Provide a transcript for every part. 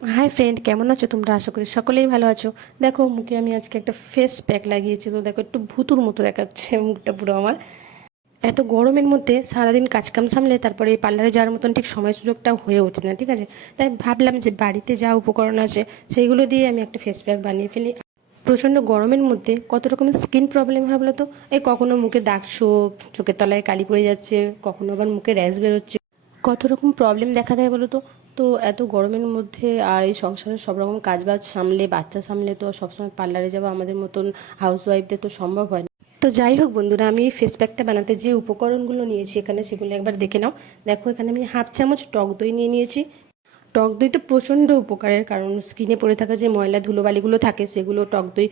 Hi friend কেমন আছো তোমরা? আশা করি সকলেই ভালো আছো। দেখো, মুখে আমি আজকে একটা ফেস প্যাক লাগিয়েছি, তো দেখো, একটু ভুতুর মতো দেখাচ্ছে মুখটা পুরো আমার। এত গরমের মধ্যে সারাদিন কাজকাম সামলে তারপরে এই পার্লারে যাওয়ার মতন ঠিক সময় সুযোগটা হয়ে ওঠে না, ঠিক আছে? তাই ভাবলাম যে বাড়িতে যা উপকরণ আছে, সেইগুলো দিয়ে আমি একটা ফেস প্যাক বানিয়ে ফেলি। প্রচণ্ড গরমের মধ্যে কত রকমের স্কিন প্রবলেম হয় বলো তো? এই কখনো মুখে দাগ ছোপ চোখের তলায় কালি পড়ে যাচ্ছে, কখনো আবার মুখে র্যাশ বেরোচ্ছে। কত রকম প্রবলেম দেখা দেয় বলো তো? তো এত গরমের মধ্যে আর এই সংসারের সব রকম কাজবাজ সামলে, বাচ্চা সামলে তো সবসময় পার্লারে যাওয়া আমাদের মতন হাউস ওয়াইফদের তো সম্ভব হয় না। তো যাই হোক বন্ধুরা, আমি এই ফেস প্যাকটা বানাতে যে উপকরণগুলো নিয়েছি এখানে সেগুলো একবার দেখে নাও। দেখো এখানে আমি হাফ চামচ টক দই নিয়ে নিয়েছি। টক দই তো প্রচণ্ড উপকারের কারণ। স্কিনে পড়ে থাকা যে ময়লা ধুলোবালিগুলো থাকে, সেগুলো টক দই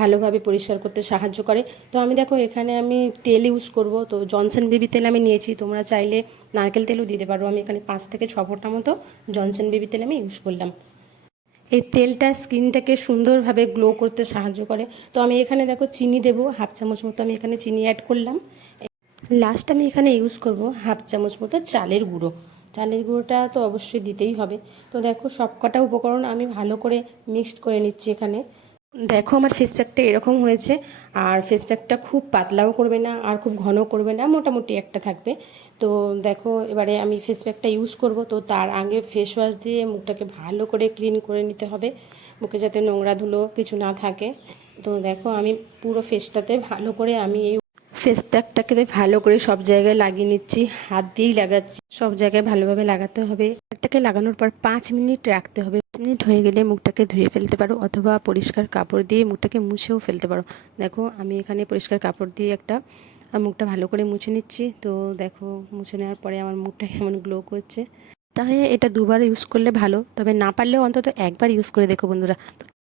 ভালোভাবে পরিষ্কার করতে সাহায্য করে। তো আমি দেখো, এখানে আমি তেল ইউজ করব। তো জনসন বেবি তেল আমি নিয়েছি। তোমরা চাইলে নারকেল তেলও দিতে পারো। আমি এখানে পাঁচ থেকে ছ ফোঁটা মতো জনসন বেবি তেল আমি ইউজ করলাম। এই তেলটা স্কিনটাকে সুন্দরভাবে গ্লো করতে সাহায্য করে। তো আমি এখানে দেখো চিনি দেবো, হাফ চামচ মতো আমি এখানে চিনি অ্যাড করলাম। লাস্ট আমি এখানে ইউজ করব হাফ চামচ মতো চালের গুঁড়ো। চালের গুঁড়োটা তো অবশ্যই দিতেই হবে। তো দেখো সব কটা উপকরণ আমি ভালো করে মিক্সড করে নিচ্ছি এখানে। দেখো আমার ফেস প্যাকটা এরকম হয়েছে, আর ফেস প্যাকটা খুব পাতলাও করবে না, আর খুব ঘন করবে না, মোটামুটি একটা থাকবে। তো দেখো এবারে আমি ফেস প্যাকটা ইউজ করব, তো তার আগে ফেস ওয়াশ দিয়ে মুখটাকে ভালো করে ক্লিন করে নিতে হবে। মুখে যাতে নোংরা ধুলো কিছু না থাকে। তো দেখো আমি পুরো ফেসটাতে ভালো করে আমি এই ফেস প্যাকটাকে ভালো করে সব জায়গায় লাগিয়ে নিচ্ছি। হাত দিয়েই লাগাচ্ছি। সব জায়গায় ভালোভাবে লাগাতে হবে। প্যাকটাকে লাগানোর পর পাঁচ মিনিট রাখতে হবে। পাঁচ মিনিট হয়ে গেলে মুখটাকে ধুয়ে ফেলতে পারো অথবা পরিষ্কার কাপড় দিয়ে মুখটাকে মুছেও ফেলতে পারো। দেখো, আমি এখানে পরিষ্কার কাপড় দিয়ে একটা মুখটা ভালো করে মুছে নিচ্ছি। তো দেখো, মুছে নেওয়ার পরে আমার মুখটা কেমন গ্লো করছে। তাহলে এটা দুবার ইউজ করলে ভালো। তবে না পারলেও অন্তত একবার ইউজ করে দেখো বন্ধুরা।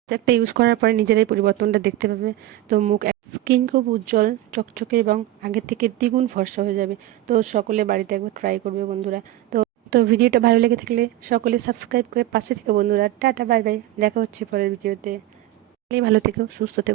একটা ইউজ করার পরে নিজেরাই পরিবর্তনটা দেখতে পাবে। তো মুখ স্কিন খুব উজ্জ্বল, চকচকে এবং আগের থেকে দ্বিগুণ ফর্সা হয়ে যাবে। তো সকলে বাড়িতে একবার ট্রাই করবে বন্ধুরা। তো তো ভিডিওটা ভালো লেগে থাকলে সকলে সাবস্ক্রাইব করে পাশে থেকে বন্ধুরা। টাটা বাই বাই দেখা হচ্ছে পরের ভিডিওতে। ভালো থেকো, সুস্থ থেকো।